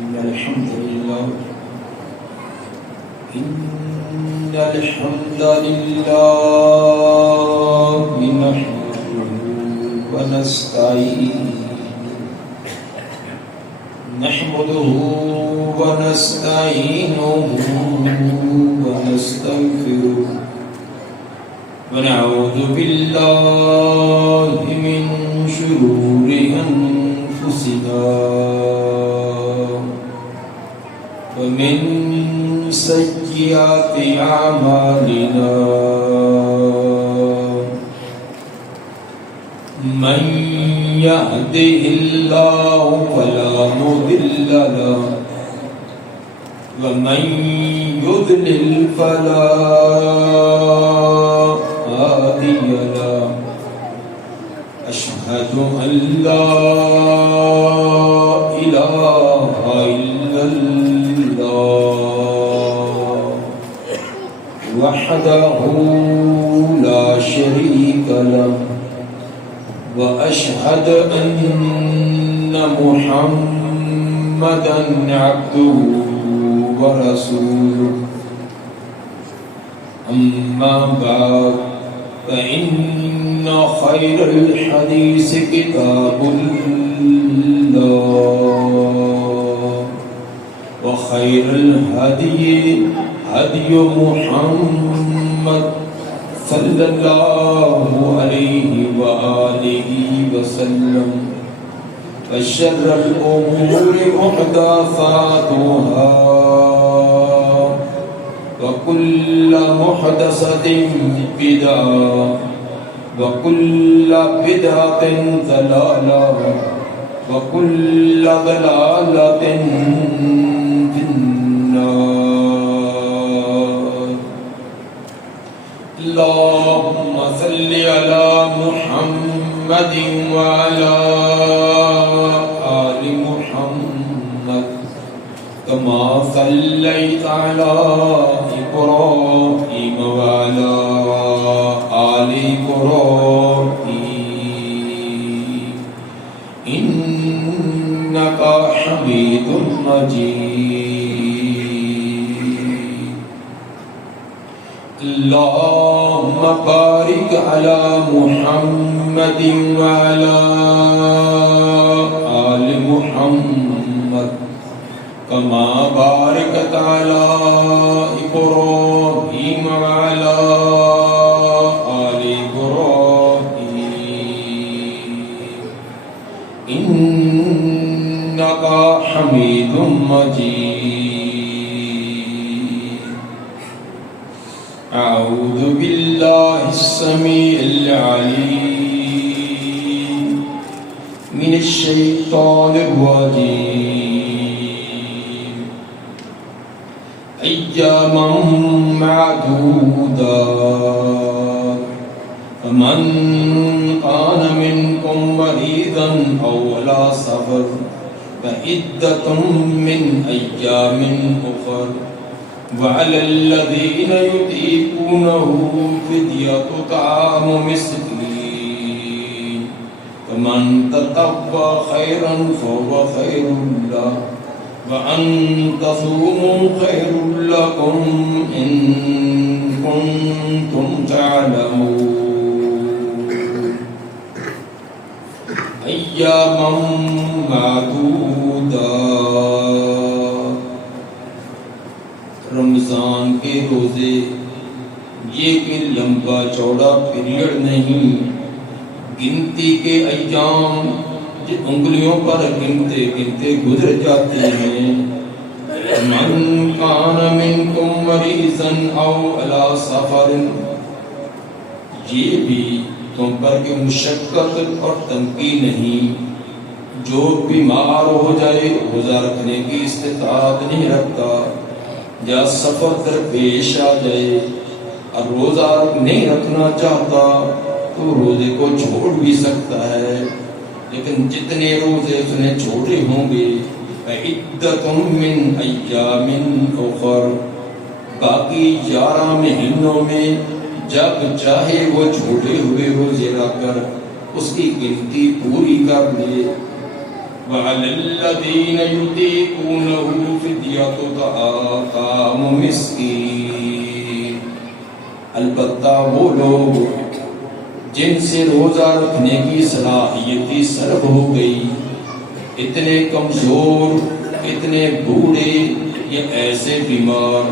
الحمد لله نحمده ونستعينه ونستغفره ونعوذ بالله من شرور أنفسنا ومن سيئات أعمالنا من يهده الله فلا مضل له ومن يضلل فلا هادي له أشهد أن لا إله إلا الله وحده لا شريك له وأشهد أن محمدًا عبده ورسوله أما بعد فإن خير الحديث كتاب الله وخير الهدي هدي محمد صلى الله عليه وآله وسلم وشر الأمور محدثاتها وكل محدثة بدعة وكل بدعة ضلالة وكل ضلالة في النار. اللهم صل على محمد وعلى آل محمد كما صليت على إبراهيم وعلى آل إبراهيم إنك حميد مجيد. اللهم بارك على محمد وعلى آل محمد كما باركت على إبراهيم وعلى آل إبراهيم إنك حميد مجيد. أعوذ بالله السميع العليم من الشيطان الرجيم. أياما معدودات فمن كان منكم مريضا أو على سفر فعدة من أيام أخر وعلى الذين يطيقونه فدية طعام مسكين فمن تطوع خيرا فهو خير له وأن تصوموا خير لكم إن كنتم تعلمون. أياما معدودات. رمضان کے روزے یہ کہ لمبا چوڑا پیریڈ نہیں، گنتی کے ایام انگلیوں پر گنتے گنتے گزر جاتے ہیں. من کان منکم مریضا او علی سفر، یہ بھی تم پر کہ مشقت اور تنگی نہیں. جو بیمار ہو جائے روزہ رکھنے کی استطاعت نہیں رکھتا یا سفر درپیش آ جائے اور روزہ نہیں رکھنا چاہتا تو روزے کو چھوڑ بھی سکتا ہے، لیکن جتنے روزے اس نے چھوڑے ہوں گے فعدۃ من ایام اخر، باقی 11 مہینوں میں جب چاہے وہ چھوٹے ہوئے روزے رکھ کر اس کی گنتی پوری کر لے. وعلى الذين يطيقونه فدية طعام مسکین، البتہ وہ لوگ جن سے روزہ رکھنے کی صلاحیت سلب ہو گئی، اتنے کمزور، اتنے بوڑھے یا ایسے بیمار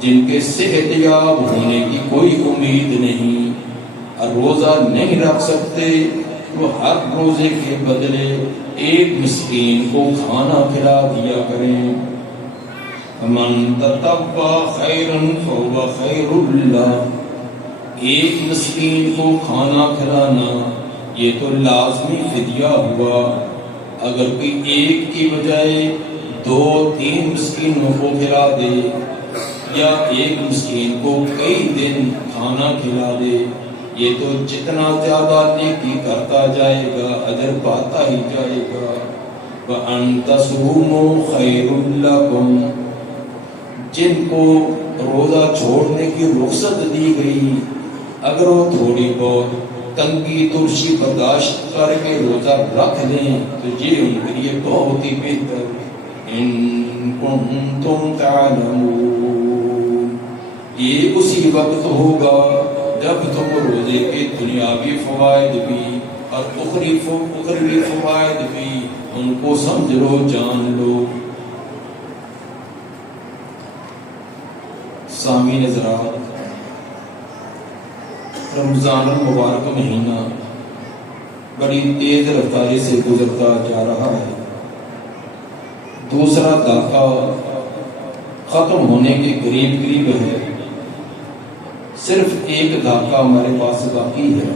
جن کے صحت یاب ہونے کی کوئی امید نہیں اور روزہ نہیں رکھ سکتے، وہ ہر روزے کے بدلے ایک مسکین کو کھانا کھلا دیا کریں۔ من تطوع خیرا فهو خیر اللہ، ایک مسکین کو کھانا کھلانا یہ تو لازمی فدیہ ہوا۔ اگر کوئی ایک کی بجائے 2-3 مسکینوں کو کھلا دے یا ایک مسکین کو کئی دن کھانا کھلا دے، یہ تو جتنا زیادہ نیکی کرتا جائے گا اجر پاتا ہی جائے گا۔ وَأَن تَصُومُوا خَيْرٌ لَكُمْ، جن کو روزہ چھوڑنے کی رخصت دی گئی، اگر وہ تھوڑی بہت تنگی ترشی برداشت کر کے روزہ رکھ لیں تو یہ ان کے لیے بہت ہی بہتر۔ ان کنتم تعلمون، یہ اسی وقت ہوگا جب تم روزے کے دنیاوی فوائد بھی اور اخروی فوائد بھی ان کو سمجھ لو، جان لو۔ سامعین حضرات، رمضان المبارک مہینہ بڑی تیز رفتاری سے گزرتا جا رہا ہے۔ دوسرا دھاکہ ختم ہونے کے قریب ہے، صرف ایک دھاکہ ہمارے پاس باقی ہے۔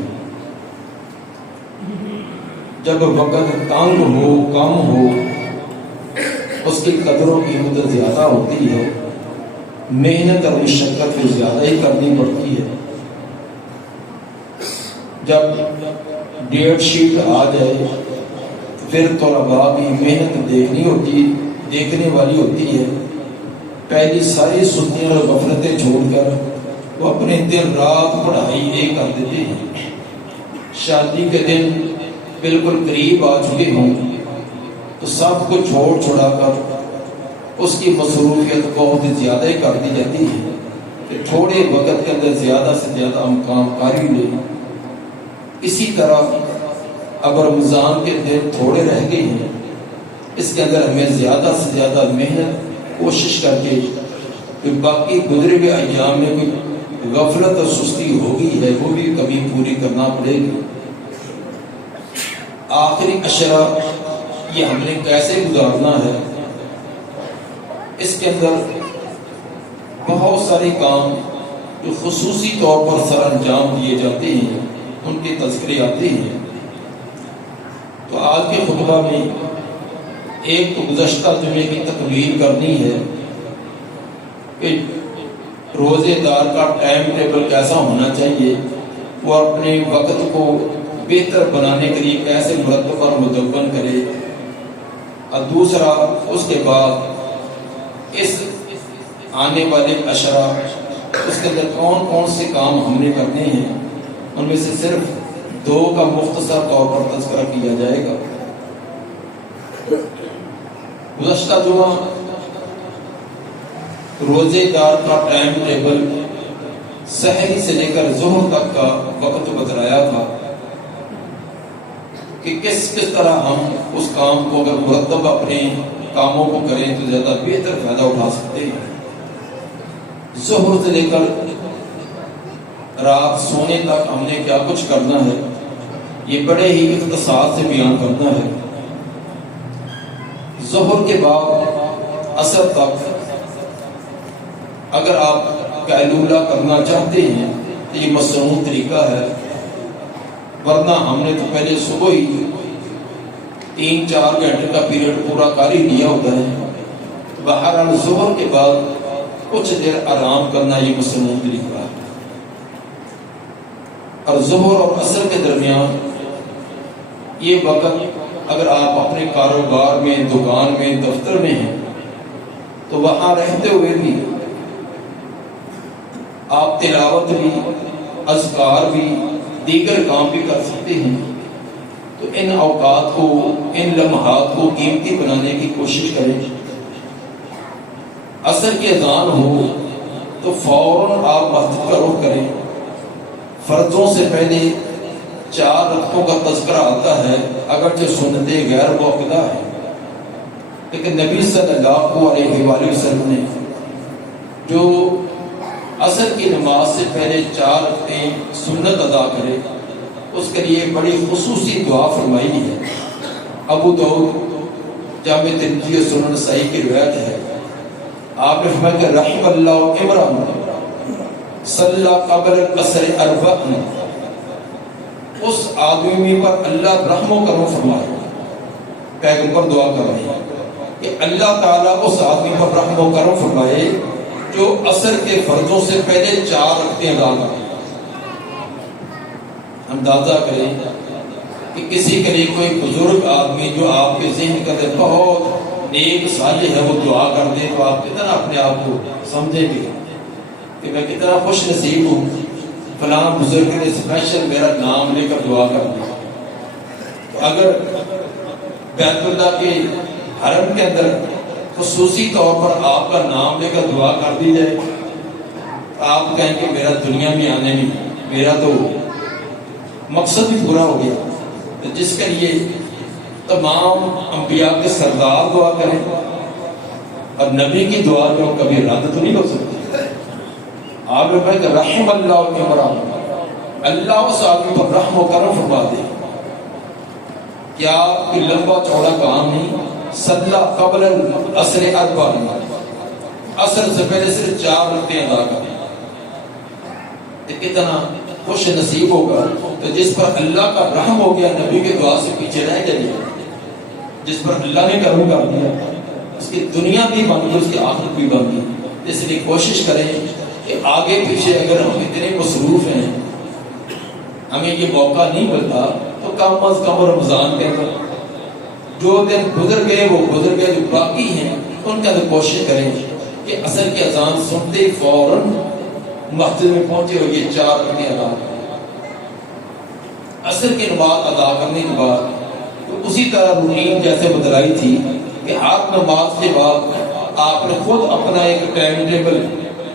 جب وقت تنگ ہو، کم ہو، اس کی قدر و قیمت زیادہ ہوتی ہے، محنت اور مشقت بھی زیادہ ہی کرنی پڑتی ہے۔ جب ڈیٹ شیٹ آ جائے پھر طلباء بھی محنت دیکھنے والی ہوتی ہے۔ پہلی ساری سستیاں اور غفلتیں چھوڑ کر وہ اپنے دن رات پڑھائی یہ کر دیتے ہیں۔ شادی کے دن بالکل قریب آ چکے ہوں تو سب کو چھوڑا کر اس کی مصروفیت بہت زیادہ ہی کر دی جاتی ہے کہ تھوڑے وقت کے اندر زیادہ سے زیادہ ہم کام کر ہی لیں۔ اسی طرح اب رمضان کے دن تھوڑے رہ گئے ہیں، اس کے اندر ہمیں زیادہ سے زیادہ محنت کوشش کر کے کہ باقی گزرے ہوئے ایام میں کوئی غفلت اور سستی ہو گئی ہے وہ بھی کبھی پوری کرنا پڑے گی۔ آخری عشرہ یہ ہم نے کیسے گزارنا ہے، اس کے اندر بہت سارے کام جو خصوصی طور پر سر انجام دیے جاتے ہیں ان کے تذکرے آتے ہیں۔ تو آج کے خطبہ میں ایک تو گزشتہ جمعے کی تکمیل کرنی ہے کہ روزے دار کا ٹائم ٹیبل کیسا ہونا چاہیے، وہ اپنے وقت کو بہتر بنانے کے لیے کیسے مرتب اور مدون کرے، اور دوسرا اس کے بعد اس آنے والے عشرہ اس کے اندر کون کون سے کام ہم نے کرنے ہیں، ان میں سے صرف 2 کا مختصر طور پر تذکرہ کیا جائے گا۔ گزشتہ جمعہ روزے دار کا ٹائم ٹیبل سحری سے لے کر ظہر تک کا وقت بتلایا تھا کہ کس طرح ہم اس کام کو اگر مرتب اپنے کاموں کو کریں تو زیادہ بہتر فائدہ اٹھا سکتے ہیں۔ ظہر سے لے کر رات سونے تک ہم نے کیا کچھ کرنا ہے یہ بڑے ہی اختصار سے بیان کرنا ہے۔ ظہر کے بعد عصر تک اگر آپ قیلولہ کرنا چاہتے ہیں تو یہ مصنوع طریقہ ہے، ورنہ ہم نے تو پہلے صبح ہی 3-4 گھنٹے کا پیریڈ پورا کر ہی لیا ہوتا ہے۔ بہرحال ظہر کے بعد کچھ دیر آرام کرنا یہ مصنوع طریقہ ہے، اور ظہر اور عصر کے درمیان یہ وقت اگر آپ اپنے کاروبار میں، دکان میں، دفتر میں ہیں تو وہاں رہتے ہوئے بھی آپ تلاوت بھی، اذکار بھی، دیگر کام بھی کر سکتے ہیں۔ تو تو ان اوقات کو، ان لمحات کو قیمتی بنانے کی کوشش کریں۔ عصر کی اذان ہو تو فوراً آپ مسجد کا رخ کریں۔ فرضوں سے پہلے 4 رکعتوں کا تذکرہ آتا ہے، اگرچہ سنتیں غیر موقدہ ہے، لیکن نبی صلی اللہ علیہ وآلہ وسلم نے جو عصر کی نماز سے پہلے 4 رکعتیں سنت ادا کرے، اس کے لیے بڑی خصوصی دعا فرمائی ہے۔ ابو داؤد جامع ترمذی و سنن نسائی کی روایت ہے، آپ نے فرمایا کہ رحم اللہ عمران صلی قبل العصر 4، اس آدمی پر اللہ رحم و کرم فرمائے۔ پیغمبر دعا کر رہے ہیں کہ اللہ تعالیٰ اس آدمی پر رحم و کرم فرمائے جو عصر کے فرضوں سے پہلے 4 رکعتیں ادا کرے۔ اندازہ کریں کہ کسی کے لیے کوئی بزرگ آدمی جو آپ کے ذہن کا بہت نیک صالح ہے وہ دعا کر دے تو آپ کتنا اپنے آپ کو سمجھیں گے کہ میں کتنا خوش نصیب ہوں، فلاں بزرگ نے اسپیشل میرا نام لے کر دعا کر دی۔ تو اگر بیت اللہ کے حرم کے اندر خصوصی طور پر آپ کا نام لے کر دعا کر دی جائے، آپ کہیں کہ میرا دنیا میں آنے میں میرا تو مقصد بھی پورا ہو گیا۔ جس کے لیے تمام انبیاء کے سردار دعا کریں، اور نبی کی دعا جو کبھی رد تو نہیں ہو سکتی۔ آپ نے کہا کہ رحم اللہ عمران، اللہ اس آدمی پر رحم و کرم فرما دے۔ کیا کوئی لمبا چوڑا کام نہیں، صلی قبل العصر 4، عصر سے پہلے صرف 4 رکعتیں ادا کریں، کتنا خوش نصیب ہوگا۔ تو جس پر اللہ کا رحم ہو گیا، نبی کے دعا سے پیچھے رہ جائے، جس پر اللہ نے کرم کر دیا، اس کی دنیا بھی بن گئی، اس کی آخرت بھی بن گئی۔ اس لیے کوشش کریں کہ آگے پیچھے اگر ہم اتنے مصروف ہیں، ہمیں یہ موقع نہیں ملتا، تو کم از کم رمضان کے اندر جو دن گزر گئے وہ گزر گئے، جو باقی ہیں ان کے اندر کوشش کریں کہ عصر کی اذان سنتے فوراً مسجد میں پہنچے ہو یہ 4 رکعتیں ادا کریں۔ عصر کی نماز ادا کرنے کے بعد تو اسی طرح روٹین جیسے بتلائی تھی کہ ہر نماز کے بعد آپ نے خود اپنا ایک ٹائم ٹیبل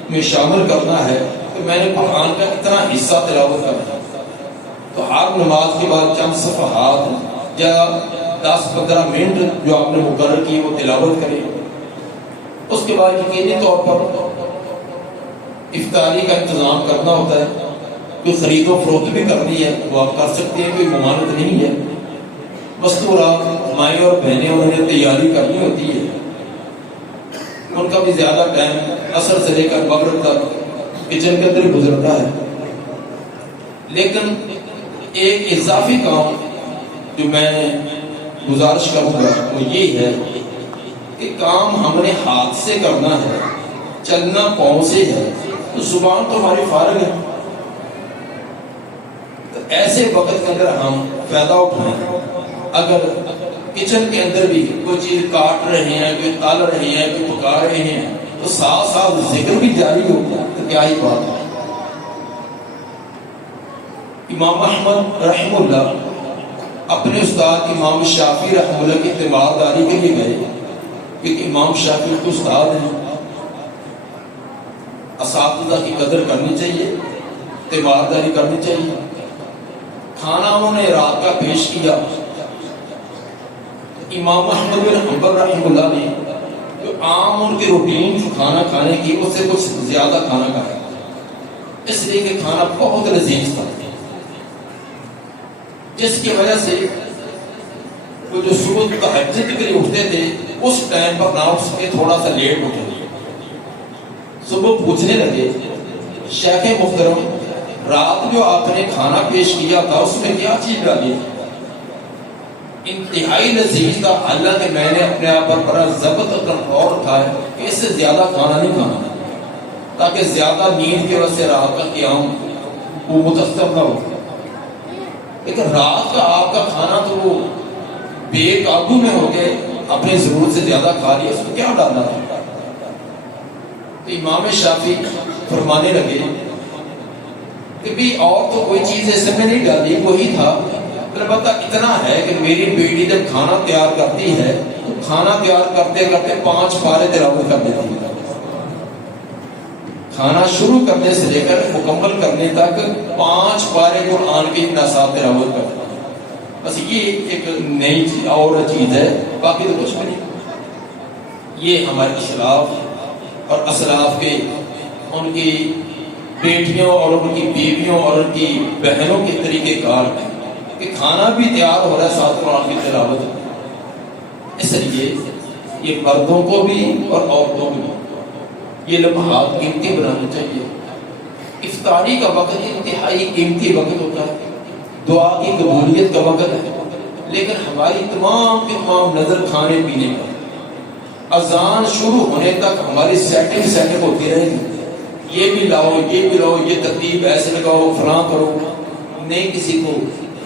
میں شامل کرنا ہے کہ میں نے قرآن کا اتنا حصہ تلاوت کرنا ہے، تو ہر نماز کے بعد چند صفحات یا 10-15 منٹ جو آپ نے مقرر کی وہ تلاوت کریں۔ اس کے بعد یقینی طور پر افطاری کا انتظام کرنا ہوتا ہے، کوئی خرید و فروخت بھی کرنی ہے وہ آپ کر سکتے ہیں، کوئی ممانعت نہیں ہے۔ مستورات مائیں اور بہنیں انہوں نے تیاری کرنی ہوتی ہے، ان کا بھی زیادہ ٹائم عصر سے لے کر مغرب تک کچن کے اندر گزرتا ہے۔ لیکن ایک اضافی کام جو میں گزارش کروں گا وہ یہ ہے کہ کام ہم نے ہاتھ سے کرنا ہے، چلنا پاؤں سے ہے، تو زبان تو ہماری فارغ ہے، تو ایسے وقت کے اندر ہم فائدہ اٹھائیں۔ اگر کچن کے اندر بھی کوئی چیز کاٹ رہے ہیں، کوئی تل رہے ہیں، کوئی پکا رہے ہیں، تو ساتھ ساتھ ذکر بھی جاری ہو تو کیا ہی بات ہے۔ امام احمد رحمہ اللہ اپنے استاد امام شافعی رحمہ اللہ کی تیمارداری کے لیے گئے، کیونکہ امام شافعی کے استاد ہیں، اساتذہ کی قدر کرنی چاہیے، تیمارداری کرنی چاہیے۔ کھانا انہوں نے رات کا پیش کیا، امام احمد بن حنبل رحمہ اللہ نے جو عام ان کے روٹین کھانا کھانے کی اس سے کچھ زیادہ کھانا کھایا، اس لیے کہ کھانا بہت لذیذ تھا، جس کی وجہ سے وہ جو صبح تہجد کے لیے اٹھتے تھے اس ٹائم پر نہ اٹھ سکے، تھوڑا سا لیٹ اٹھے۔ صبح پوچھنے لگے شیخ محترم رات جو آپ نے کھانا پیش کیا تھا اس میں کیا چیز ڈالی؟ انتہائی لذیذ تھا، حالانکہ میں نے اپنے آپ پر بڑا ضبط اور کنٹرول رکھا ہے کہ اس سے زیادہ کھانا نہیں کھانا، تاکہ زیادہ نیند کی وجہ سے رات کا قیام وہ متاثر نہ ہو۔ لیکن رات کا آپ کا کھانا تو وہ بے قابو میں ہو گئے، اپنی ضرورت سے زیادہ کھا لیا، اس کو کیا ڈالنا تھا؟ تو امام شافعی فرمانے لگے کہ بھی اور تو کوئی چیز اس میں نہیں ڈالی، وہی تھا البتہ اتنا ہے کہ میری بیٹی جب کھانا تیار کرتی ہے تو کھانا تیار کرتے کرتے 5 پارے تلاوت کر دیتی ہے. کھانا شروع کرنے سے لے کر مکمل کرنے تک 5 پارے قرآن کی نصاب تلاوت کرتا ہے. بس یہ ایک نئی چیز اور چیز ہے، باقی تو کچھ بھی نہیں. یہ ہمارے اسلاف اور اسلاف کے ان کی بیٹیوں اور ان کی بیویوں اور ان کی بہنوں کے طریقے کار ہیں کہ کھانا بھی تیار ہو رہا ہے ساتھ قرآن کی تلاوت. اس لیے یہ مردوں کو بھی اور عورتوں کو بھی یہ لمحات قیمتی بنانا چاہیے. افطاری کا وقت انتہائی قیمتی وقت ہوتا ہے، دعا کی قبولیت کا وقت ہے، لیکن ہماری تمام کی تمام نظر کھانے پینے کا. اذان شروع ہونے تک ہماری سیٹنگ ہوتی رہے گی، یہ بھی لاؤ یہ بھی لاؤ، یہ ترتیب ایسے لگاؤ فلاں کرو. نہیں کسی کو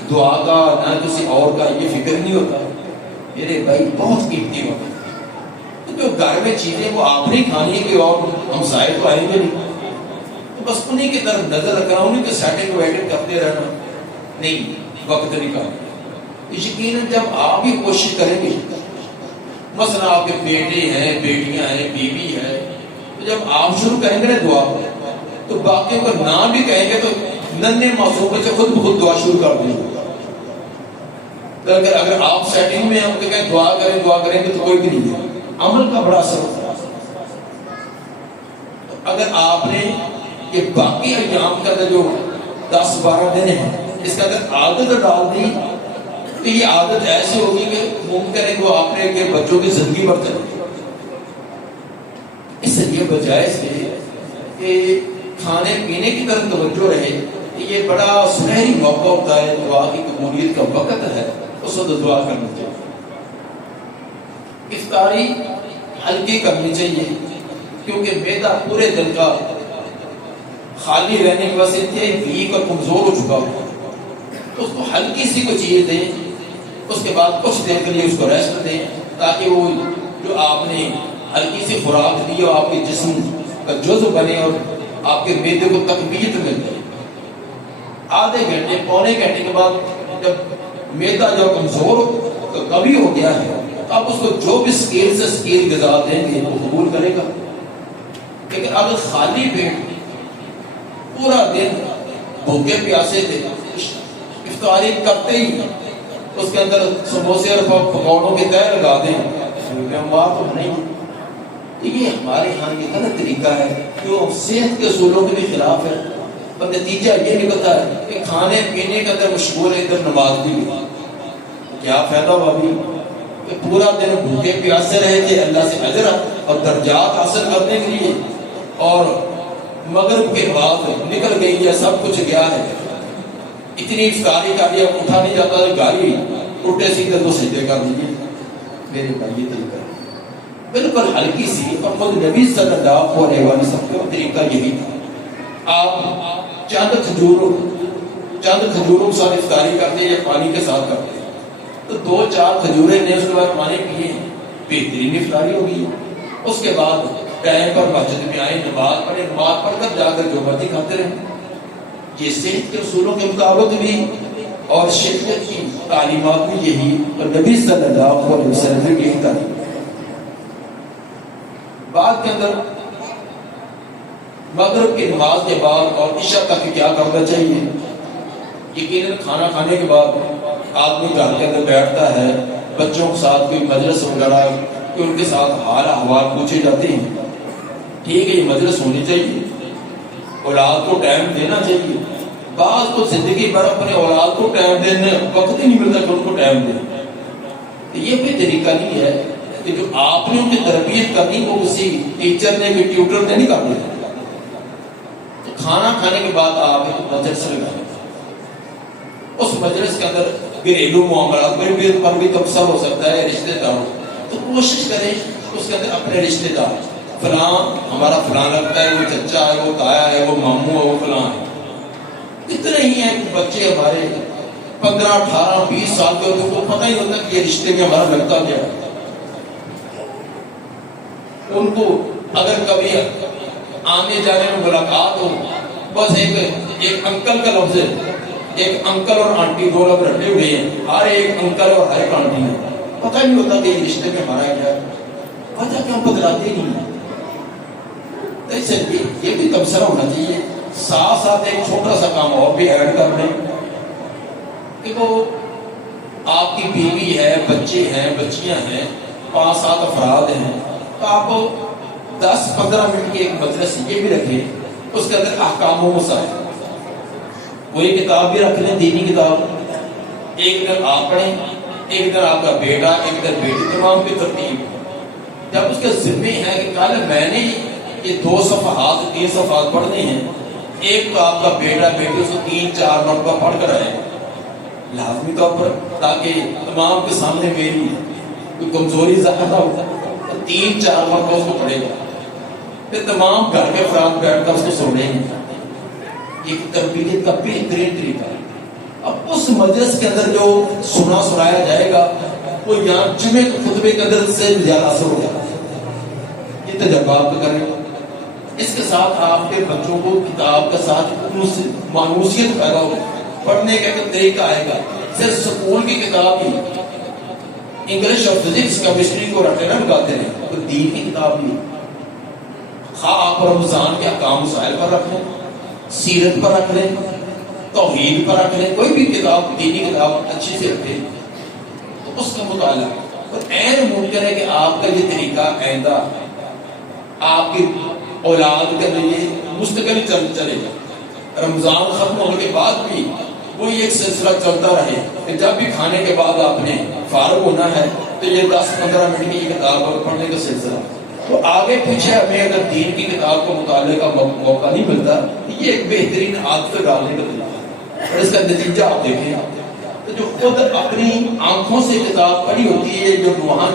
دعا کا نہ کسی اور کا یہ فکر نہیں ہوتا. میرے بھائی بہت قیمتی وقت ہے. جو گھر میں چیزیں وہ آپ نہیں کھانی ہے کہ اور ہمسائے تو آئیں گے نہیں، تو بس انہیں کی طرف نظر رکھنا، انہیں کی سیٹنگ ویٹنگ کرتے رہنا، نہیں وقت نکالنا. یقیناً جب آپ بھی کوشش کریں گے، مثلا آپ کے بیٹے ہیں بیٹیاں ہیں بیوی ہے، تو جب آپ شروع کریں گے نا دعا تو باقیوں کا نام بھی کہیں گے تو ننھے معصوم بچے خود بخود دعا شروع کر دیں گے. اگر آپ سیٹنگ میں ہم کہیں دعا کریں گے تو کوئی بھی نہیں ہے. عمل کا بڑا اثر ہوتا ہے. اگر آپ نے یہ باقی ایام کا جو 10-12 دن ہے اس کا اگر عادت ڈال دی تو یہ عادت ایسی ہوگی کہ ممکن ہے وہ آپ نے بچوں کی زندگی بڑھ چلے. اس لیے بجائے سے کہ کھانے پینے کی طرف توجہ رہے، یہ بڑا سنہری موقع ہوتا ہے، دعا کی قبولیت کا وقت ہے، اس وقت دعا کرنی چاہیے. افطاری ہلکی کرنی چاہیے کیونکہ معدہ پورے دن کا خالی رہنے کی وجہ سے ویک اور کمزور ہو چکا ہو، تو اس کو ہلکی سی کوئی چیز دیں، اس کے بعد کچھ دیر کے لیے اس کو ریسٹ دیں تاکہ وہ جو آپ نے ہلکی سی خوراک دی اور آپ کے جسم کا جزو بنے اور آپ کے معدے کو تقویت مل جائے. آدھے گھنٹے پونے گھنٹے کے بعد جب معدہ جو کمزور قوی ہو گیا ہے آپ اس کو جو بھی اسکیل سے اسکیل غذا دیں گے وہ قبول کرے گا. لیکن اگر خالی پیٹ پورا دن بھوکے پیاسے تھے افطاری کرتے ہی اس کے اندر سموسے اور پکوڑوں کے تہ لگا دیں بات تو نہیں. یہ ہمارے یہاں یہ غلط طریقہ ہے جو صحت کے اصولوں کے بھی خلاف ہے، اور نتیجہ یہ نکلتا ہے کہ کھانے پینے کے اندر مشغول ہے، ادھر نماز بھی کیا فائدہ ہوا بھی کہ پورا دن بھوکے پیاسے رہے تھے اللہ سے اجر اور درجات حاصل کرنے کے لیے، اور مغرب کے بعد نکل گئی ہے سب کچھ گیا ہے، اتنی افطاری کر لیا اٹھا نہیں جاتا گاڑی الٹے سیدھے تو سجدے کر دیجیے. میرے بھائی یہ طریقہ بالکل ہلکی سی، اور خود نبی صلی اللہ علیہ وسلم کا طریقہ یہی تھا. آپ چند کھجوروں کے ساتھ افطاری کرتے یا پانی کے ساتھ کرتے تو 2-4 کھجوریں نے اس کے بعد پانی پیے بہترین افطاری ہوگی. اس کے بعد ٹائم پر مسجد میں آئے، نماز پڑھے، نماز پڑھ کر جا کر جو مرضی کھاتے رہے. یہ صحت کے اصولوں کے مطابق بھی اور شریعت کی تعلیمات بھی یہی، اور نبی صلی اللہ علیہ وسلم نے یہی تعلیم. بعد کے اندر مغرب کی نماز کے بعد اور عشاء تک کیا کرنا چاہیے؟ یقیناً کھانا کھانے کے بعد آدمی گھر کے اندر بیٹھتا ہے، بچوں کے ساتھ کوئی مجلس وغیرہ کہ ان کے ساتھ حال احوال پوچھے جاتے ہیں. ٹھیک ہے، یہ مجلس ہونی چاہیے، اولاد کو ٹائم دینا چاہیے. بعض کو زندگی بھر اپنے اولاد کو ٹائم دینے وقت ہی نہیں ملتا کہ ان کو ٹائم دیں. یہ بھی طریقہ نہیں ہے کہ جو آپ نے ان کی تربیت کرنی وہ کسی ٹیچر نے کوئی ٹیوٹر نے نہیں کرنی. تو کھانا کھانے کے بعد آپ ایک مجلس لگائیں، اس مجلس کے اندر گھریلو معاملات پر بھی تبصرہ ہو سکتا ہے، رشتے داروں تو کوشش کریں اس کے اندر اپنے رشتے دار، فلاں ہمارا فلاں لگتا ہے، وہ چچا ہے، وہ تایا ہے، وہ ماموں ہے، وہ فلاں ہے. اتنے ہی ہیں کہ بچے ہمارے 15, 18, 20 سال کے ہوتے کو پتہ ہی ہوتا کہ یہ رشتے میں ہمارا لگتا کیا ہے. ان کو اگر کبھی آنے جانے میں ملاقات ہو بس ایک انکل کا لفظ ہے ایک انکل اور آنٹی دو لوگ رکھے ہوئے ہیں، ہر ایک انکل اور ہر ایک آنٹی ہے، پتہ نہیں ہوتا کہ یہ رشتے میں ہمارا کیا وجہ کیوں بدلاتے نہیں ہیں. تو اس لیے یہ بھی تبصرہ ہونا چاہیے. ساتھ ساتھ ایک چھوٹا سا کام اور بھی ایڈ کر لیں کہ وہ آپ کی بیوی ہے، بچے ہیں، بچیاں ہیں، 5-7 افراد ہیں، تو آپ 10-15 منٹ کی ایک مجلس یہ بھی رکھیں، اس کے اندر احکام و مسائل کوئی کتاب بھی رکھ لیں، دینی کتاب، ایک دن آپ پڑھیں، ایک دن آپ کا بیٹا، ایک دن بیٹی، تمام کی ترتیب. جب اس کے ذمے ہے کہ کل میں نے یہ 2 صفحات 3 صفحات پڑھنے ہیں، ایک تو آپ کا بیٹا بیٹی اس کو 3-4 مرتبہ پڑھ کر آئے لازمی طور پر، تاکہ تمام کے سامنے میری کوئی کمزوری ظاہر نہ ہو. 3-4 مرتبہ اس کو پڑھے گا، پھر تمام گھر کے افراد بیٹھ کر اس کو سنیں گے. یہ تربیت کا بہترین طریقہ ہے. اب اس مجلس کے اندر جو سنایا جائے گا وہ یہاں جمعے کے خطبے کے اندر سے زیادہ اثر ہو جائے گا. یہ تجربات کریں. اس کے ساتھ آپ کے بچوں کو کتاب کے ساتھ مانوسیت پیدا ہو، پڑھنے کا ایک طریقہ آئے گا. صرف سکول کی کتاب ہی انگلش اور فزکس کیمسٹری کو رٹے نہ لگاتے ہیں، تو دین کی کتاب بھی خواہ آپ رمضان کے احکام مسائل پر رکھ لیں، سیرت پر رکھ لیں، توحید پر رکھ لیں، کوئی بھی کتاب دینی کتاب اچھی سے رکھیں تو اس کا مطالعہ. اور عین ممکن ہے کہ آپ کا یہ طریقہ آئندہ آپ کی اولاد کے لیے مستقل چلے گا. رمضان ختم ہونے کے بعد بھی وہی ایک سلسلہ چلتا رہے کہ جب بھی کھانے کے بعد آپ نے فارغ ہونا ہے تو یہ 10-15 منٹ کی کتاب پڑھنے کا سلسلہ. تو آگے پیچھے ہمیں اگر دین کی کتاب کو مطالعے کا موقع نہیں ملتا، یہ ایک بہترین عادت ڈالنے کا طریقہ ہے. اور اس کا نتیجہ آپ دیکھیں تو جو خود اپنی آنکھوں سے کتاب پڑھی ہوتی ہے، جو وہاں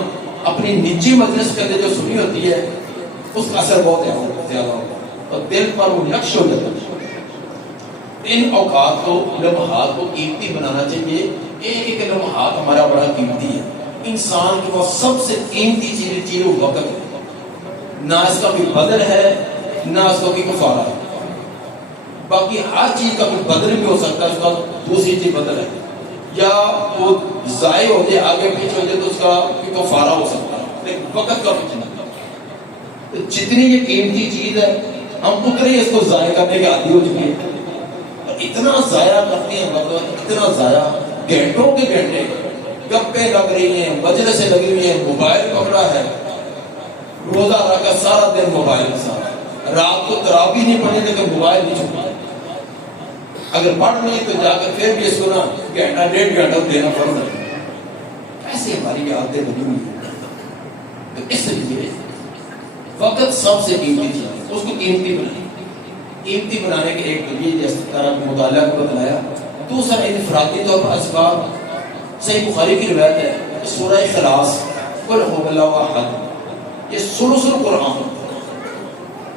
اپنی نجی مجلس کے اندر جو سنی ہوتی ہے، اس کا اثر بہت زیادہ ہوگا اور دل پر وہ نقش ہو جاتا ہے. ان اوقات کو، لمحات کو قیمتی بنانا چاہیے. ایک ایک لمحات ہمارا بڑا قیمتی ہے. انسان کے پاس سب سے قیمتی چیز وہ وقت ہے. نہ اس کا کوئی بدل ہے، نہ اس کا کوئی کفارہ ہے. باقی ہر چیز کا کوئی بدل بھی ہو سکتا ہے، اس کا دوسری چیز بدل ہے، یا وہ ضائع ہو جائے، آگے پیچھے ہو جائے تو اس کا کوئی کفارہ ہو سکتا ہے، لیکن وقت کا کچھ نہیں. جتنی یہ قیمتی چیز ہے ہم اتنے اس کو ضائع کرنے کے عادی ہو چکے ہیں. اتنا ضائع کرتے ہیں وقت، اتنا ضائع، گھنٹوں کے گھنٹے گپیں لگ رہی ہیں، مجلسیں لگی ہوئی ہیں، موبائل پکڑا ہے، روزہ رکھا سارا دن موبائل کے ساتھ، رات کو تراویح نہیں پڑھی لیکن موبائل نہیں چھوڑا. اگر پڑھ نہیں تو جا کر پھر بھی اس کو نا 1.5 دینا پڑ رہا ہے. ایسے ہماری عادتیں بنی ہوئی ہیں. تو اس لیے وقت سب سے قیمتی چیز ہے، اس کو قیمتی بنائیں. قیمتی بنانے کے ایک تو یہ جس طرح مطالعہ کو بتلایا. دوسرا انفرادی طور پر اسباب، صحیح بخاری کی روایت ہے سورہ اخلاص قل هو اللہ احد، یہ ثلث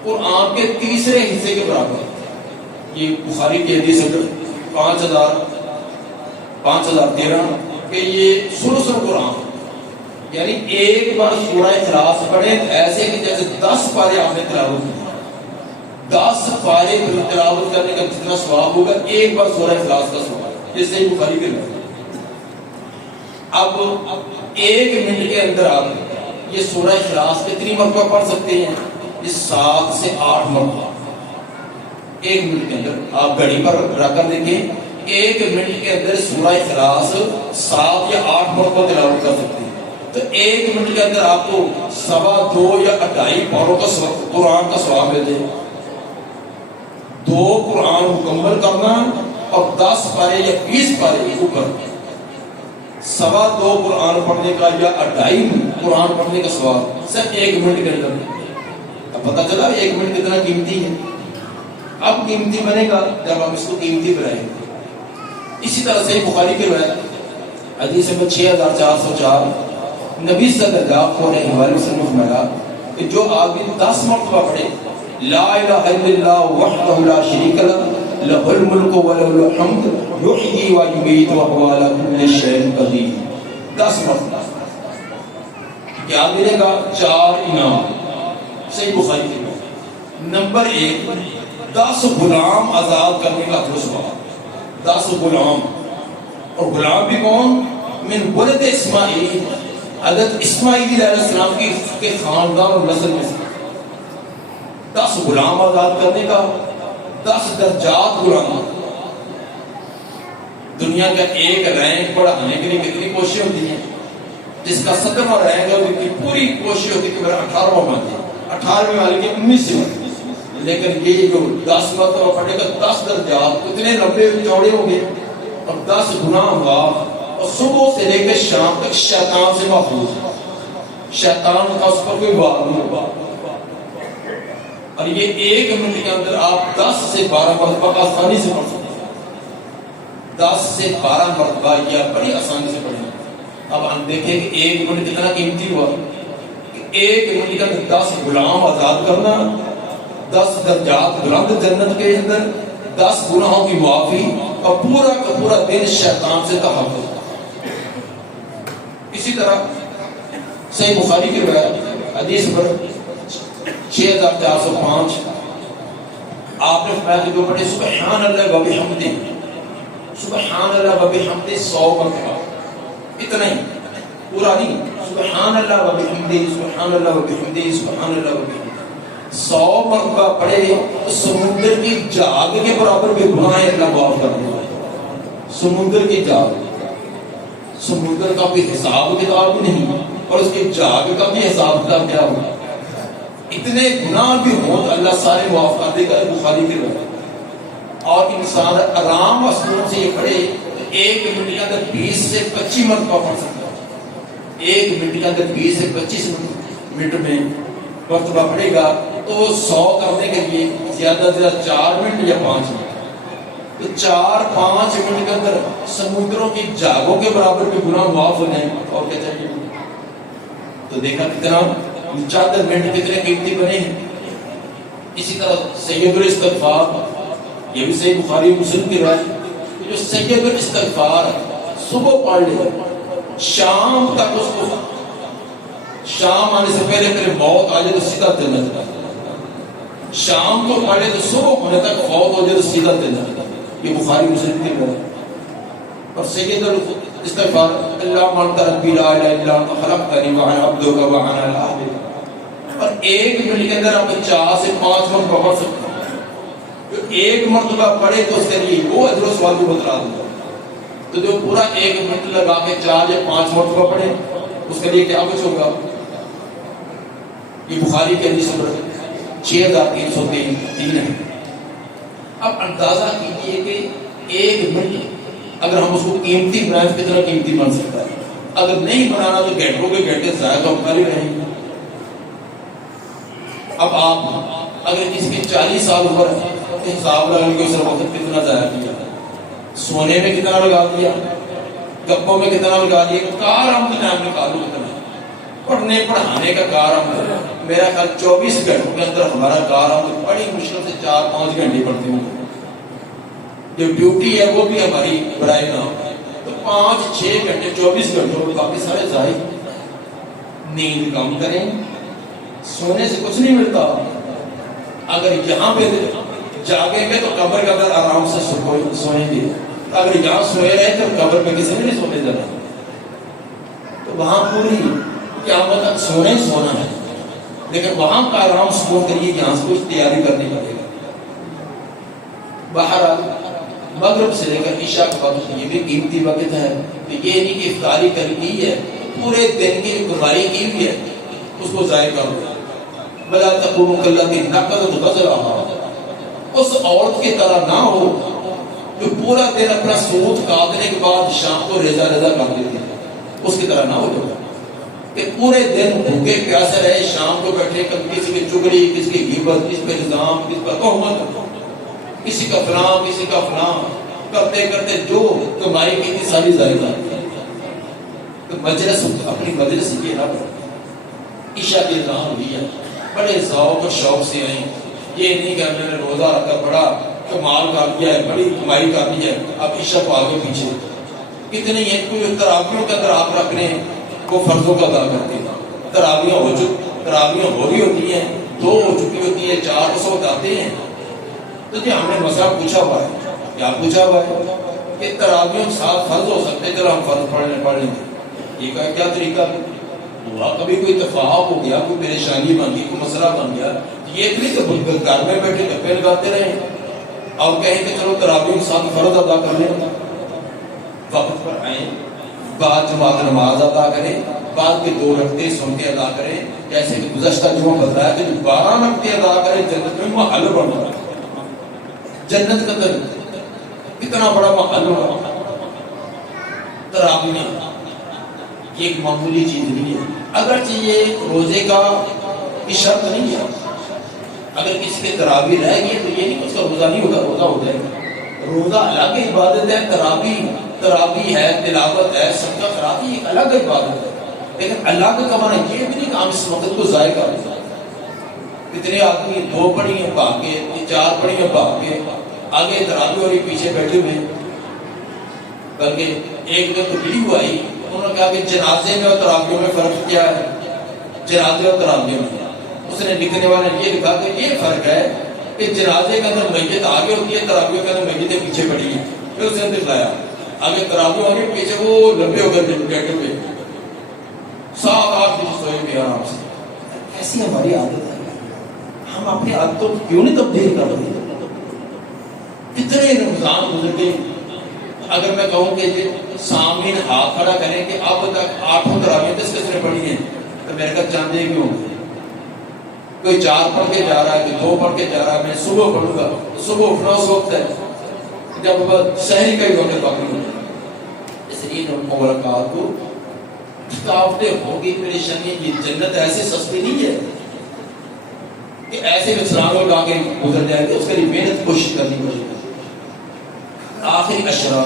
قرآن کے تیسرے حصے کے برابر ہے. یہ بخاری کی حدیث ہے 5013 کہ یہ ثلث قرآن، یعنی ایک بار سورہ اخلاص پڑھیں ایسے کہ جیسے 10 پارے آپ نے تلاوت کی. 10 پارے تلاوت کرنے کا جتنا ثواب ہوگا ایک بار سورہ اخلاص کا ثواب. یہ صحیح بخاری کے روایت. اب 1 منٹ کے اندر آپ یہ سورہ اخلاص کتنی مرتبہ پڑھ سکتے ہیں؟ یہ 7 سے 8 مرتبہ 1 منٹ کے اندر. آپ گھڑی پر رکھ کر دیکھیں، 1 منٹ کے اندر سورہ اخلاص 7 یا 8 مرتبہ تلاوت کر سکتے ہیں. تو 1 منٹ کے اندر آپ کو 2.25 یا 2.5 پاروں کا قرآن کا ثواب مل جائے. 2 قرآن مکمل کرنا اور 10 پارے یا 20 پارے اوپر 2.25 قرآن پڑھنے کا یا 2.5 قرآن پڑھنے کا ثواب صرف 1 منٹ کے اندر. اب پتہ چلا 1 منٹ کتنا قیمتی ہے. اب قیمتی بنے گا جب ہم اس کو قیمتی بنائیں گے. اسی طرح سے بخاری کی روایت حدیث نمبر 6404 نبی صلی اللہ علیہ وسلم فرمایا کہ جو آدمی 10 مرتبہ پڑھے لا الہ الا اللہ وحدہ لا شریک لہ لہ الملک و لہ الحمد یحیی و یمیت وہو علی کل شیء قدیر، 10 مرتبہ کیا ملے گا؟ 4 انعام. صحیح بخاری کی روایت. نمبر 1 10 غلام آزاد کرنے کا ثواب. 10 غلام، اور غلام بھی کون؟ من ولد اسماعیل، حضرت اسماعیل علیہ السلام کے خاندان اور نسل میں سے 10 غلام آزاد کرنے کا، 10 درجات غلام۔ دنیا کا ایک رینک بڑھانے کے لیے کتنی کوششیں ہوتی ہیں؟ جس کا 17واں رینک ہے اس کی پوری کوشش ہوتی ہے کہ میرا 18واں بن جائے، 18ویں والے کے 19 سے بن، لیکن یہ جو 10 مرتبہ پڑھے گا 10 درجات کتنے لمبے چوڑے ہوں گے، اور 10 گناہ ہوا، اور صبح سے لے کے شام تک شیطان سے محفوظ، شیطان کا اس پر کوئی بات نہیں ہوگا۔ اور یہ 1 منٹ کے اندر آپ 10 سے 12 مرتبہ آسانی سے پڑھ سکتے ہیں، 10 سے 12 مرتبہ یہ بڑی آسانی سے پڑھیں۔ اب ہم دیکھیں کہ 1 منٹ کتنا قیمتی ہوا کہ 1 منٹ کے اندر 10 غلام آزاد کرنا، 10 درجات بلند جنت کے اندر، 10 گناہوں کی معافی، اور پورا کا پورا دن شیطان سے تحفظ۔ اسی طرح صحیح بخاری کی روایت حدیث پر 6405 آپ نے فرمایا کہ جو پڑھے سبحان اللہ و بحمدہ، سبحان اللہ و بحمدہ 100 مرتبہ، اتنا ہی، پورا نہیں، سبحان اللہ و بحمدہ، سبحان اللہ و بحمدہ، سبحان اللہ و بحمدہ 100 مرتبہ پڑھے تو سمندر کی جاگ کے برابر بھی گناہ اللہ معاف کر دے۔ سمندر کی جاگ، سمندر کا بھی حساب کتاب بھی نہیں، اور اس کی جاگ کا بھی حساب کتاب کیا ہوگا؟ اتنے گناہ بھی ہوں تو اللہ سارے معاف کر دے گا، بخاری کی روایت۔ اور انسان آرام و سکون سے یہ پڑھے تو 1 منٹ کے اندر 20 سے 25 مرتبہ پڑھ سکتا ہے۔ 1 منٹ کے اندر 20 سے 25 منٹ میں مرتبہ پڑھے گا تو وہ 100 کرنے کے لیے زیادہ سے زیادہ 4 منٹ یا 5 منٹ، تو 4-5 منٹ کے اندر سمندروں کی جاگوں کے برابر بھی گناہ معاف ہونے ہیں، اور کیا چاہیے؟ تو دیکھا کتنا 4 منٹ کتنے قیمتی بنے ہیں۔ اسی طرح سید الاستغفار، یہ بھی صحیح بخاری مسلم کی روایت، جو سید الاستغفار صبح پڑھ لے شام تک، اس کو شام آنے سے پہلے موت آ جائے تو سیدھا جنت، شام کو پڑھے تو صبح ہونے تک فوت ہو جائے تو سیدھا جنت۔ یہ بخاری مسلم کی روایت۔ اور سید الاستغفار، اللہم انت ربی لا الہ الا انت خلقتنی وانا عبدک وانا علی عہدک، اور 1 منٹ کے اندر آپ 4 سے 5 مرتبہ پڑھ سکتے ہیں۔ جو 1 مرتبہ پڑھے تو اس کے لیے وہ اجر و ثواب کو بتلا دوں گا، تو جو پورا 1 منٹ لگا کے 4 یا 5 مرتبہ پڑھے اس کے لیے کیا کچھ ہوگا؟ یہ بخاری کے حدیث نمبر 6303 ہے۔ اب اندازہ کیجئے کہ 1 منٹ اگر ہم اس کو قیمتی بنائیں تو کتنا قیمتی بن سکتا ہے۔ اگر نہیں بنانا تو گھنٹوں کے گھنٹے ضائع تو ہمارے رہیں گے۔ اب آپ اگر کسی کی 40 سال عمر ہے تو حساب لگا کہ اس نے وقت کتنا ضائع کیا، سونے میں کتنا لگا دیا، گپوں میں کتنا لگا دیا، کار ہم ٹائم نکالو کتنا، پڑھنے پڑھانے کا کار ہم، میرا خیال 24 گھنٹوں کے اندر ہمارا کار ہم بڑی مشکل سے 4-5 گھنٹے پڑھتے ہوں۔ جو ڈیوٹی ہے وہ بھی ہماری برائے نہ ہو تو 5-6 گھنٹے 24 گھنٹوں میں کافی سارے ضائع۔ نیند کم کریں، سونے سے کچھ نہیں ملتا۔ اگر یہاں پہ جاگیں گے تو قبر کے اندر آرام سے سوئیں گے، اگر یہاں سوئے رہے تو قبر میں کسی نے نہیں سونے جانا، تو وہاں پوری قیامت تک سونا ہی سونا ہے، لیکن وہاں کا آرام سکون کے لیے یہاں سے کچھ تیاری کرنی پڑے گا۔ بہرحال مغرب سے لے کر عشاء کے وقت یہ بھی قیمتی وقت ہے کہ یہ نہیں کہ افطاری کرنی ہے، پورے دن کی جو کمائی کی ہوئی ہے اس کو ضائع کر دو۔ بلا تکونوا کاللتی نقضت غزلها، اس عورت کی طرح نہ ہو جو پورا دن اپنا سود کاٹنے کے بعد شام کو ریزہ ریزہ کر دیتی ہے، اس کی طرح نہ ہو جو کہ پورے دن بھوکے پیاسے رہے، شام کو بیٹھے کسی کی چگلی، کسی کی غیبت، کسی پہ الزام، کسی پر تہمت، کسی کا فلاں کسی کا فلاں کرتے کرتے جو کمائی کی تھی ساری ضائع جاتی ہے۔ تو مجلس اپنی مجلس یہ نہ کرو۔ عشاء کی اذان ہوئی ہے، بڑے ذوق اور شوق سے آئیں، یہ نہیں کہ میں نے روزہ رکھا بڑا کمال کر دیا ہے، بڑی کمائی کر دی ہے، اب عشاء کو آگے پیچھے کتنی ہیں کوئی تراویحوں کے اندر آپ اپنے وہ فرضوں کا ادا کرتے ہیں۔ تراویح ہو رہی ہوتی ہیں، 2 ہو چکی ہوتی ہیں، 4 اس وقت آتے ہیں۔ تو جی ہم نے مسئلہ پوچھا ہوا ہے، کیا پوچھا ہوا ہے کہ تراویح ساتھ فرض ہو سکتے، چلو ہم فرض پڑھ لیں گے. یہ کا کیا طریقہ ہوا؟ کبھی کوئی اتفاق ہو گیا، کوئی پریشانی بن گئی، کوئی مسئلہ بن گیا، یہ نہیں کہ گھر میں بیٹھے گپے لگاتے رہیں اور کہیں کہ چلو تراویح ساتھ فرض ادا کر لیں، وقت پر آئیں، بعد جماعت نماز ادا کریں، بعد کے 2 رکعتیں سن کے ادا کریں. جیسے کہ گزشتہ جمعہ بتایا کہ جو 12 رکعتیں ادا کریں جنت میں محل بن رہا ہے. جنت کا اندر کتنا بڑا محل ہوا. تراویح یہ ایک معمولی چیز نہیں ہے، اگرچہ یہ روزے کا کی شرط نہیں ہے. اگر کسی کے تراویح رہ گئی تو یہ نہیں کہ اس کا روزہ نہیں ہوگا، روزہ ہو جائے گا. روزہ الگ عبادت ہے، تراویح ہے، تلاوت ہے، صدقہ خیرات ایک الگ عبادت ہے. لیکن اللہ کا معنی یہ بھی نہیں کہ ہم اس وقت کو ضائع کر دیں. کتنے آدمی 2 پڑھی ہیں بھاگ کے، 4 پڑھی ہیں بھاگ کے، آگے تراویح اور پیچھے بیٹھے ہوئے. بلکہ ایک دن تو ویڈیو آئی، انہوں نے کہا کہ جنازے میں اور تراویح میں فرق کیا ہے. جنازے اور تراویح میں اس نے لکھنے والے نے یہ لکھا کہ یہ فرق ہے کہ جنازے کے اندر میت آگے ہوتی ہے، تراویح کے اندر میتیں پیچھے بیٹھی ہیں. پھر اس نے دکھلایا آگے تراویح آگے، پیچھے وہ لمبے ہو کر بیٹھے ہوئے 7-8 دن سوئے بھی آرام سے. ایسی ہماری عادت ہے، ہم اپنی عادتوں کو کیوں نہیں تبدیل کر رہے؟ کتنے رمضان گزر گئے. اگر میں کہوں کہ سامعین ہاتھ کھڑا کریں کہ اب تک 8 تراویح کس نے پڑھی ہیں، تو میرے کا چاندے کیوں؟ کوئی 4 پڑھ کے جا رہا ہے، کوئی 2 پڑھ کے جا رہا ہے. میں صبح پڑھوں گا. صبح اٹھنا اس وقت ہے جب سحری کا ہی وقت باقی ہوتا ہے. اس لیے مبارکات کو تھکاوٹیں ہوگی، پریشانی. یہ جنت ایسے سستی نہیں ہے کہ ایسے مسلمان لوگ آگے گزر جائیں گے. اس کے لیے محنت کوشش کرنی پڑے گی. آخری عشرہ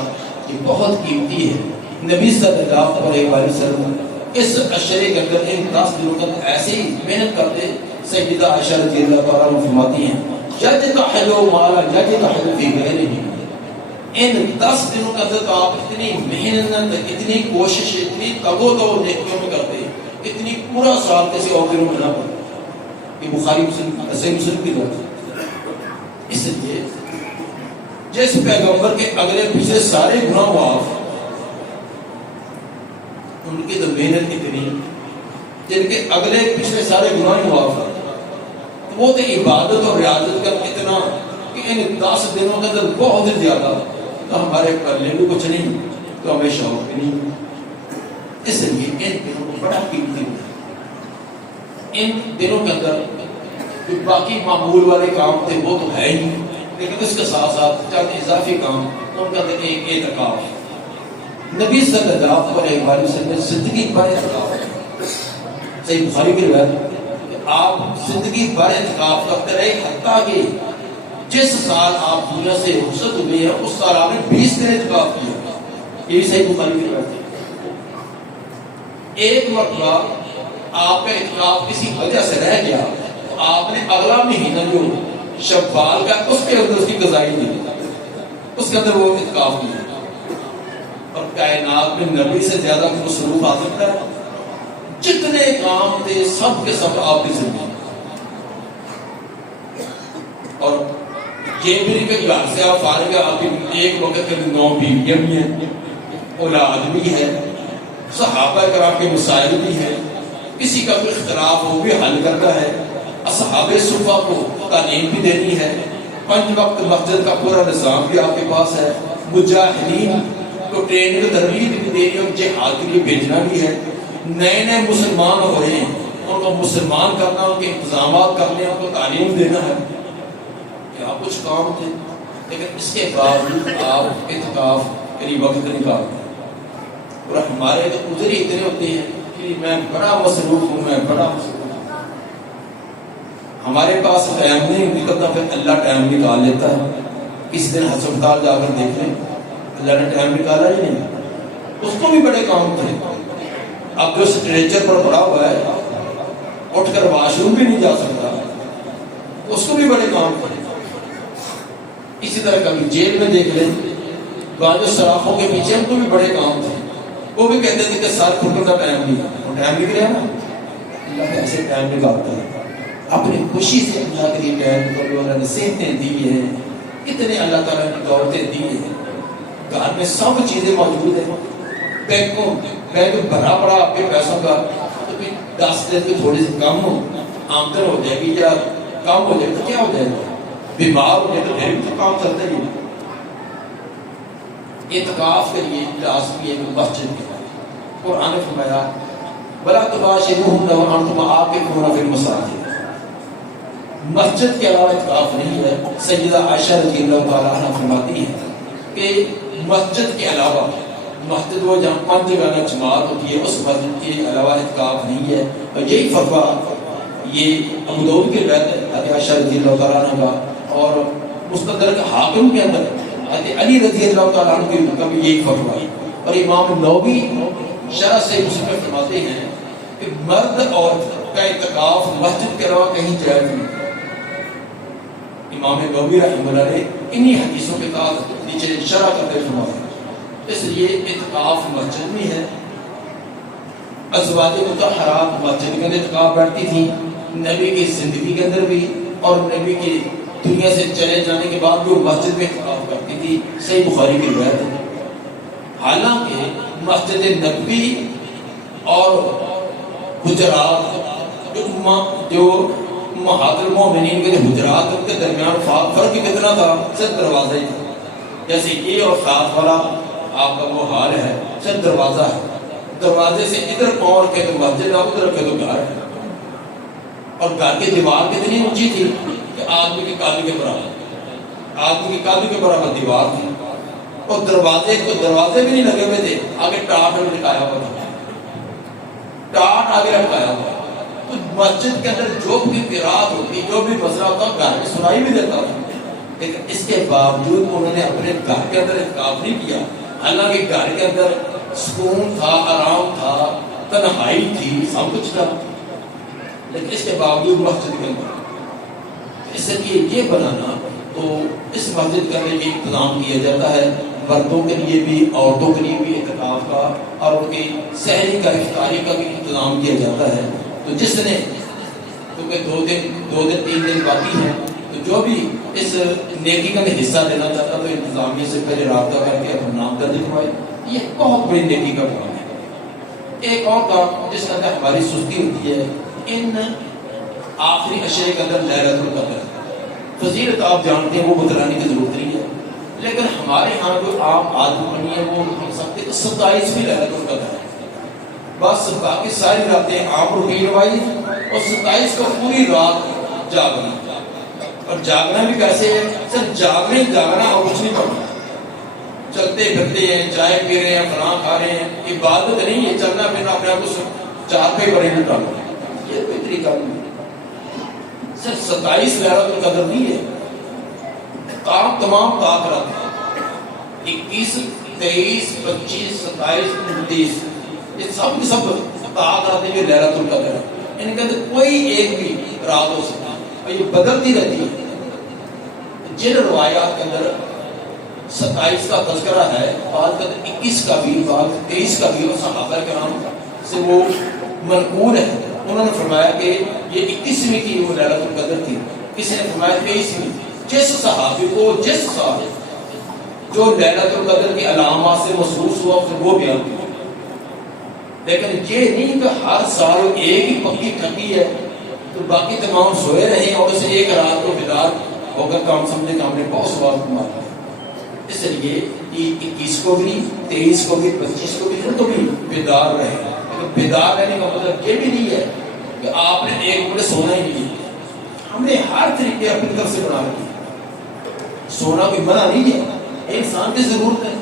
یہ بہت قیمتی ہے. نبی صلی اللہ علیہ وسلم اس عشرے کے اندر ان 10 دنوں تک ایسی محنت کرتے. سیدہ عائشہ رضی اللہ تعالیٰ فرماتی ہیں یجتہدوا ما لا یجتہد فی غیرہ. ان 10 دنوں کا اندر آپ اتنی محنت، اتنی کوشش، اتنی تگ و دو نیکیوں میں کرتے، اتنی پورا سال کسی اور دنوں میں نہ پڑتے. یہ بخاری مسلم کی بات ہے. اس لیے جس پیغمبر کے اگلے پچھلے سارے گناہ معاف، ان کی تو محنت اتنی، جن کے اگلے پچھلے سارے گناہ معاف، وہ تو عبادت اور ریاضت کا اتنا کہ ان 10 دنوں کے اندر بہت زیادہ. تو ہمارے پلے بھی کچھ نہیں، تو ہمیں شوق بھی نہیں. اس لیے ان دنوں کو بڑا قیمتی ہے. ان دنوں کے اندر جو باقی معمول والے کام تھے وہ تو ہے ہی، لیکن اس کے ساتھ ساتھ چند اضافی کام، ان کا اندر ایک اعتکاف. نبی صلی اللہ علیہ وسلم نے زندگی بھر اعتکاف، صحیح بخاری کی روایت، آپ زندگی بھر اعتکاف کرتے رہے، حتیٰ کہ جس سال آپ دنیا سے رخصت ہوئے ہیں اس سال آپ نے 20 دن اعتکاف کیا. یہ بھی صحیح بخاری کی روایت ہے. ایک مرتبہ آپ کا اعتکاف کسی وجہ سے رہ گیا تو آپ نے اگلا مہینہ جو شوال کا اس کے اندر اس کی قضائی دی، اس کے اندر وہ اعتکاف کیا. اور کائنات میں نبی سے زیادہ مصروف آ سکتا ہے؟ جتنے کام تھے سب کے سب آپ کی زندگی. اور یہ بھی نہیں کہ گھر سے آپ فارغ ہیں، آپ کی ایک وقت کے 9 بیویاں بھی ہیں، اولاد بھی ہے، صحابہ کرام کے مسائل بھی ہیں، کسی کا کوئی اختلاف ہو بھی حل کرتا ہے، اصحاب صفہ کو تعلیم بھی دینی ہے، 5 وقت مسجد کا پورا نظام بھی آپ کے پاس ہے، مجاہدین کو ٹریننگ تربیت بھی دینی اور جہاد کے لیے بھیجنا بھی ہے. نئے مسلمان ہو رہے ہیں، ان کو مسلمان کرنا، ان کے انتظامات کرنے، ان کو تعلیم دینا ہے. کیا کچھ کام تھے، لیکن اس کے باوجود آپ اعتکاف کے لیے وقت نکالتے ہیں. اور ہمارے تو عذر ہی اتنے ہوتے ہیں کہ میں بڑا مصروف ہوں، میں بڑا مصروف ہوں. ہمارے پاس ٹائم نہیں نکلتا، پھر اللہ ٹائم نکال لیتا ہے. کس دن ہسپتال جا کر دیکھ لیں، اللہ نے ٹائم نکالا ہی نہیں. اس کو بھی بڑے کام تھے. اب جو اسٹریچر پر پڑا ہوا ہے، اٹھ کر واش روم بھی نہیں جا سکتا، اس کو بھی بڑے کام تھے. اسی طرح کبھی جیل میں دیکھ لیں، جو سلاخوں کے پیچھے ان کو بھی بڑے کام تھے. وہ بھی کہتے تھے کہ سر پھٹنے کا ٹائم نہیں، وہ ٹائم نکلے نا. اللہ ایسے ٹائم نکالتا ہے، اپنی خوشی سے اللہ کے لیے ٹائم نکالو. اللہ نے صحتیں دی ہیں، اتنے اللہ تعالیٰ نے دولتیں دی ہیں. گھر میں سب چیزیں موجود ہیں، بینک بھرا پڑا آپ کے پیسوں کا، تو 10 دن میں تھوڑی سی کم آمدن ہو جائے گی یا کم ہو جائے گا تو کیا ہو جائے گا؟ بیمار ہو جائے تو پھر بھی تو کام چلتا ہی ہے۔ اعتکاف کے لیے لازمی ہے کہ مسجد میں قرآن نے فرمایا بلا تباشروہن وانتم عاکفون فی المساجد، مسجد کے علاوہ اعتکاف نہیں ہے۔ سیدہ عائشہ رضی اللہ تعالیٰ عنہ فرماتی ہے کہ مسجد کے علاوہ، مسجد وہ جہاں 5 جگہ جماعت ہوتی ہے، اس مسجد کے علاوہ اعتکاف نہیں ہے۔ اور یہی فتویٰ یہ ابو داؤد کی روایت ہے حضرت عائشہ رضی اللہ تعالیٰ عنہ کا، اور مستدرک حاکم کے اندر حضرت علی رضی اللہ تعالیٰ عنہ کا بھی یہی فتویٰ ہے۔ اور امام نووی شرح سے مسلم میں فرماتے ہیں کہ مرد اور کا اعتکاف مسجد کے علاوہ کہیں جائز نہیں۔ امام نووی رحمہ اللہ نے انہی حدیثوں کے ساتھ نیچے شرح کرتے فرمایا، اس لیے اعتکاف مسجد میں ہے۔ ازواج مطہرات مسجد کے اندر اعتکاف بیٹھتی تھی، نبی کی زندگی کے اندر بھی اور نبی کی دنیا سے چلے جانے کے بعد بھی وہ مسجد میں اعتکاف کرتی تھی، صحیح بخاری کی روایت ہے۔ حالانکہ مسجد نبوی اور حجرات جو امہات المومنین کے حجرات ان کے درمیان فرق کتنا تھا؟ صرف دروازہ ہی تھا۔ جیسے یہ اور ساتھ والا آپ کا وہ حال ہے، صرف دروازہ ہے، دروازے سے ادھر پہنچ کے تو مسجد ہے، ادھر کے تو گھر ہے۔ اور گھر کی دیوار کتنی اونچی تھی کہ آدمی کی کالی کے برابر، آدمی کی کالی کے برابر دیوار تھی، اور دروازے بھی نہیں لگے ہوئے تھے، آگے ٹاٹ لٹکایا ہوا تھا، ٹاٹ آگے لٹکایا ہوا۔ تو مسجد کے اندر جو بھی قرات ہوتی، جو بھی مسئلہ ہوتا، گھر میں سنائی بھی دیتا تھا، لیکن اس کے باوجود انہوں نے اپنے گھر کے اندر اعتکاف نہیں کیا۔ حالانکہ گھر کے اندر سکون تھا، آرام تھا، تنہائی تھی، سب کچھ تھا، لیکن اس کے باوجود مسجد کے اندر اس لیے یہ بنانا، تو اس مسجد کا بھی انتظام کیا جاتا ہے، مردوں کے لیے بھی عورتوں کے لیے بھی اعتکاف کا، اور ان کی سحری کا افطاری کا بھی انتظام کیا جاتا ہے۔ تو جس نے کیونکہ 2 دن 3 دن باقی ہیں، تو جو بھی اس نیکی کا حصہ لینا چاہتا تو انتظامیہ سے پہلے رابطہ کر کے اپنا نام درج کروائے، یہ بہت بڑی نیکی کا کام ہے۔ ایک اور کام جس کے اندر ہماری سستی ہوتی ہے، ان آخری عشرے کے اندر لیلۃ القدر فضیلت آپ جانتے ہیں، وہ بتلانے کی ضرورت نہیں ہے، لیکن ہمارے ہاں جو عام عادت بنی ہے وہ ہم سب کے 27ویں لیلۃ القدر ہے، بس باقی ساری راتیں عام روٹین وائز، اور 27 کو پوری رات جاگنا، اور جاگنا بھی کیسے ہے؟ صرف جاگنا اور کچھ نہیں کرنا، چلتے پھرتے ہیں، چائے پی رہے ہیں، فلاں کھا رہے ہیں، عبادت نہیں ہے، چلنا پھرنا اپنے آپ کو 4 پہ بڑے ڈالو، یہ کوئی طریقہ نہیں ہے۔ صرف 27 لیلۃ القدر نہیں ہے، تمام رات 21 23 25 27 29 یہ سب کی سب راتیں جو لیلۃ القدر ہے، ان کے اندر کوئی ایک بھی رات ہو سکتی ہے، اور یہ بدلتی رہتی ہے۔ جن روایات کے اندر 27 کا تذکرہ ہے، بعض 21 کا بھی، بعض 23 کا بھی، اور صحابہ کرام سے وہ منقول ہے، انہوں نے فرمایا کہ یہ 21ویں کی وہ لیلۃ القدر تھی، کسی نے فرمایا 23ویں۔ جس صحابی کو جس سال جو لیلۃ القدر کی علامات سے محسوس ہوا پھر وہ بیان کیا، لیکن یہ نہیں کہ ہر سال ایک ہی پکی ٹھنڈی ہے تو باقی تمام سوئے رہے اور اسے ایک رات کو بیدار ہو کر کام سمجھے کہ ہم نے بہت ثواب کمایا۔ اس لیے 21 کو بھی، 23 کو بھی، 25 کو بھی، ان کو بھی بیدار رہے، لیکن بیدار رہنے کا مطلب یہ بھی نہیں ہے کہ آپ نے 1 منٹ سونا ہی نہیں ہے، ہم نے ہر طریقے اپنی طرف سے بنا رکھی، سونا کوئی منع نہیں ہے، انسان کی ضرورت ہے،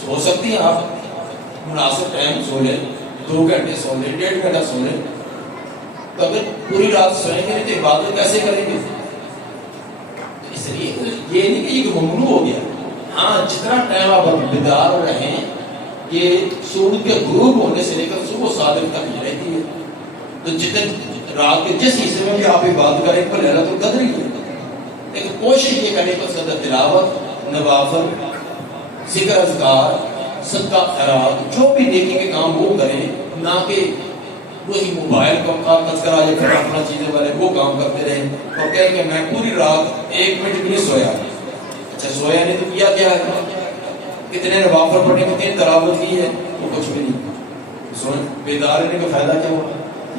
سو سکتی ہیں آپ، مناسب ٹائم سو لیں، 2 گھنٹے سو لیں، 1.5 گھنٹہ سو لیں، تو اگر پوری رات سوئیں گے تو عبادت کیسے کریں گے؟ اس لیے یہ نہیں کہ یہ ممنوع ہو گیا، ہاں جتنا ٹائم آپ بیدار رہیں، یہ سورج کے غروب ہونے سے لے کر صبح صادق تک ہی رہتی ہے، تو جتنے رات کے جس حصے میں بھی آپ عبادت کریں پر لیلۃ القدر ہی ہے، لیکن کوشش یہ کریں کہ صدر تلاوت، نوافل، ذکر اذکار، صدقہ خیرات، جو بھی نیکی کے کام وہ کریں، نہ کہ وہی موبائل کا تذکرہ یا پھر اپنا چیزیں والے وہ کام کرتے رہیں اور کہیں کہ میں پوری رات 1 منٹ بھی نہیں سویا۔ اچھا سویا نہیں تو کیا کیا ہے؟ کتنے نوافل پڑھے, کتنی تلاوت کی ہے, وہ کچھ بھی نہیں. سن بیدار رہنے کا فائدہ کیا ہوا؟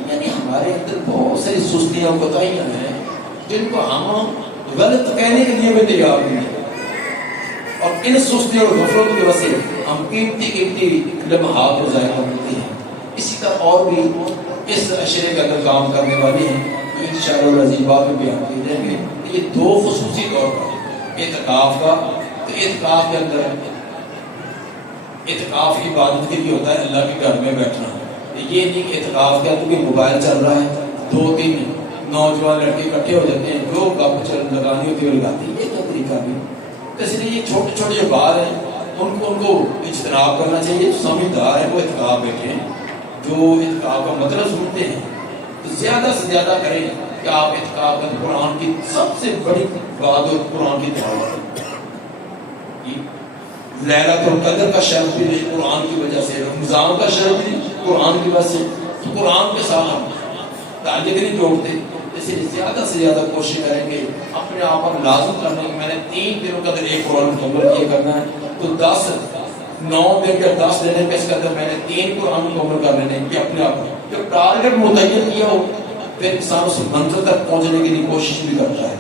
یعنی ہمارے اندر بہت ساری سستیاں کوتاہیاں ہیں جن کو ہم غلط کہنے کے لیے بھی تیار نہیں ہیں, اور ان سستیوں اور غفلتوں کی وجہ سے ہم قیمتی لمحات کو ضائع کر دیتے ہیں. اسی طرح اور بھی اس اشرے کے اندر کام کرنے والے ہیں جو انشاءاللہ العزیز بعد میں بیان کیے جائیں گے. یہ دو خصوصی طور پر اعتکاف کا, تو اعتکاف کے اندر اعتکاف عبادت کے لیے ہوتا ہے اللہ کے گھر میں بیٹھنا. یہ نہیں کہ اعتکاف کے اندر موبائل چل رہا ہے, 2-3 نوجوان لڑکے اکٹھے ہو جاتے ہیں, جو گپ لگانی ہوتی ہے لگاتے ہیں. یہ کیا طریقہ بھی؟ تو اس لیے یہ چھوٹے چھوٹے جو بال ہیں ان کو اجتناب کرنا چاہیے. سمجھدار ہیں وہ اعتکاف بیٹھے ہیں, جو اعتکاف کا مطلب سنتے ہیں تو زیادہ سے زیادہ کریں کہ آپ اعتکاف کا قرآن کی سب سے بڑی بات قرآن کی تلاوت. لیلۃ القدر کا شرف بھی قرآن کی وجہ سے, رمضان کا شرف بھی قرآن کی وجہ سے. تو قرآن کے ساتھ ہم تعلق نہیں جوڑتے, اس لیے زیادہ سے زیادہ کوشش کریں گے اپنے آپ پر لازم کرنے کی. میں نے 3 دنوں کے اندر ایک قرآن مکمل کیا کرنا ہے, تو 9 دن یا 10 دن کے اس کے اندر میں نے 3 قرآن مکمل کر لینے کی. اپنے آپ جب ٹارگیٹ متعین کیا ہو پھر انسان اس منزل تک پہنچنے کے لیے کوشش بھی کرتا ہے.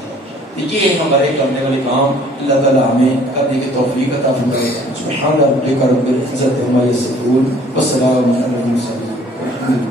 یہ ہمارے کرنے والے کام اللہ تعالیٰ ہمیں کرنے کی توفیق عطا فرمائے. سبحان ربک رب العزت عما یصفون والسلام علی المرسلین.